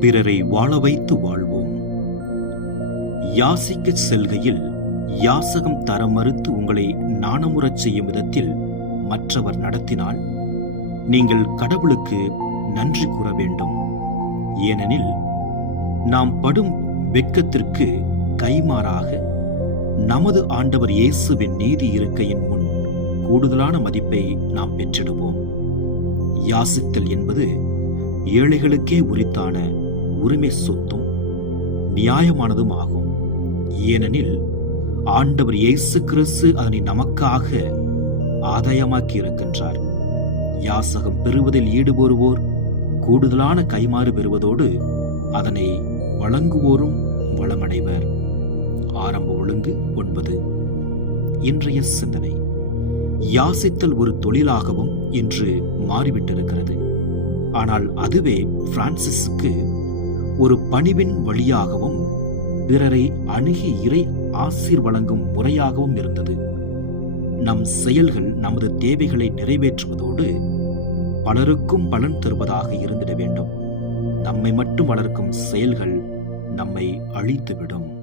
பிறரை வாழ வைத்து வாழ்வோம். யாசிக்க செல்கையில் யாசகம் தர மறுத்து உங்களை நாணமுறச் செய்யும் விதத்தில் மற்றவர் நடத்தினால் நீங்கள் கடவுளுக்கு நன்றி கூற வேண்டும். ஏனெனில் நாம் படும் வெட்கத்திற்கு கைமாறாக நமது ஆண்டவர் இயேசுவின் நீதி இருக்கையின் முன் கூடுதலான மதிப்பை நாம் பெற்றிடுவோம். யாசித்தல் என்பது ஏழைகளுக்கே உரித்தான உரிமை சொத்தும் நியாயமானதும் ஆகும். ஏனெனில் ஆண்டவர் இயேசு கிறிஸ்து அதனை நமக்காக ஆதாயமாக்கி இருக்கின்றார் யாசகம் பெறுவதில் ஈடுபடுவோர் கூடுதலான கைமாறு பெறுவதோடு அதனை வழங்குவோரும் வளமடைவர். ஆரம்ப ஒழுங்கு ஒன்பது. இன்றைய சிந்தனை. யாசித்தல் ஒரு தொழிலாகவும் இன்று மாறிவிட்டிருக்கிறது. ஆனால் அதுவே பிரான்சிஸுக்கு ஒரு பணிவின் வழியாகவும் பிறரை அணுகி இறை ஆசீர் வழங்கும் முறையாகவும் இருந்தது. நம் செயல்கள் நமது தேவைகளை நிறைவேற்றுவதோடு பலருக்கும் பலன் தருவதாக இருந்திட வேண்டும். நம்மை மட்டும் வளர்க்கும் செயல்கள் நம்மை அழித்துவிடும்.